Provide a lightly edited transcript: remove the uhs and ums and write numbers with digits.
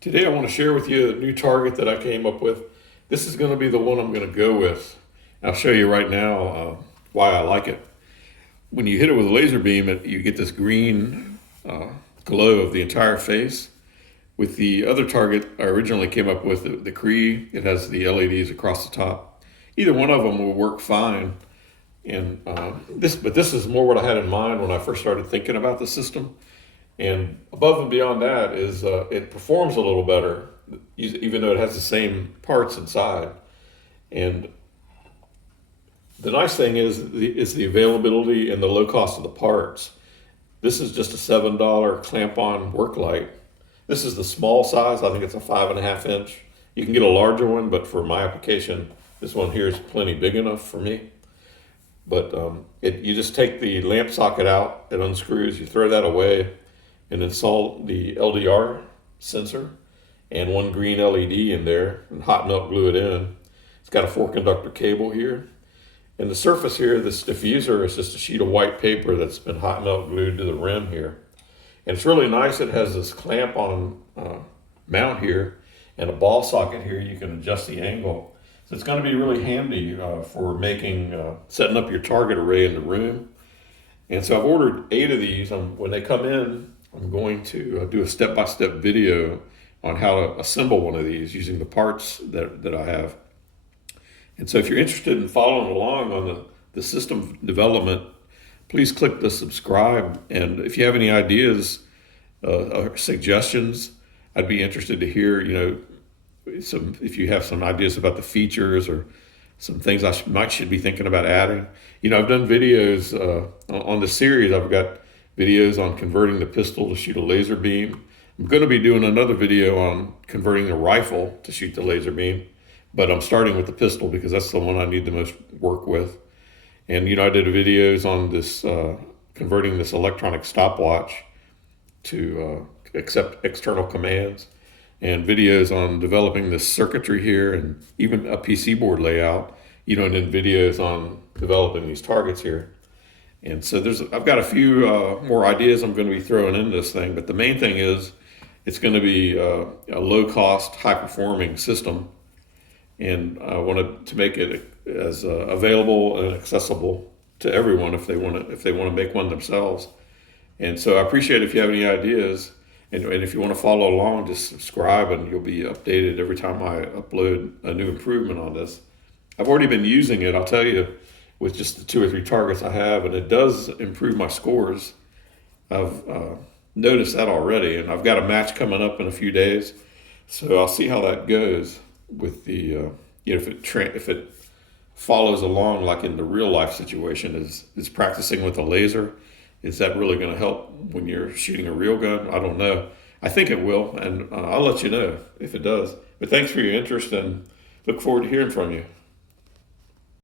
Today I want to share with you a new target that I came up with. This is going to be the one I'm going to go with. I'll show you right now why I like it. When you hit it with a laser beam, you get this green glow of the entire face. With the other target I originally came up with, the Cree, it has the LEDs across the top. Either one of them will work fine. And this is more what I had in mind when I first started thinking about the system. And above and beyond that is it performs a little better, even though it has the same parts inside. And the nice thing is the availability and the low cost of the parts. This is just a $7 clamp-on work light. This is the small size. I think it's a 5.5 inch. You can get a larger one, but for my application, this one here is plenty big enough for me. But you just take the lamp socket out, it unscrews, you throw that away, and install the LDR sensor and one green LED in there, and hot melt glue it in. It's got a 4-conductor cable here. And the surface here, this diffuser, is just a sheet of white paper that's been hot melt glued to the rim here. And it's really nice. It has this clamp on mount here and a ball socket here. You can adjust the angle. So it's going to be really handy for setting up your target array in the room. And so I've ordered 8 of these. When they come in, I'm going to do a step-by-step video on how to assemble one of these using the parts that I have. And so if you're interested in following along on the system development, please click the subscribe. And if you have any ideas or suggestions, I'd be interested to hear, if you have some ideas about the features or some things I should be thinking about adding. I've done videos on the series. I've got videos on converting the pistol to shoot a laser beam. I'm going to be doing another video on converting the rifle to shoot the laser beam, but I'm starting with the pistol because that's the one I need the most work with. And I did videos on this converting this electronic stopwatch to accept external commands, and videos on developing this circuitry here, and even a PC board layout, and then videos on developing these targets here. And so I've got a few more ideas I'm going to be throwing in this thing, but the main thing is it's going to be a low-cost, high-performing system, and I wanted to make it as available and accessible to everyone if they want to make one themselves. And so I appreciate if you have any ideas, and if you want to follow along, just subscribe and you'll be updated every time I upload a new improvement on this. I've already been using it, I'll tell you, with just the 2 or 3 targets I have, and it does improve my scores. I've noticed that already, and I've got a match coming up in a few days, so I'll see how that goes with the if it follows along like in the real life situation. Is practicing with a laser, is that really going to help when you're shooting a real gun? I don't know. I think it will, and I'll let you know if it does. But thanks for your interest, and look forward to hearing from you.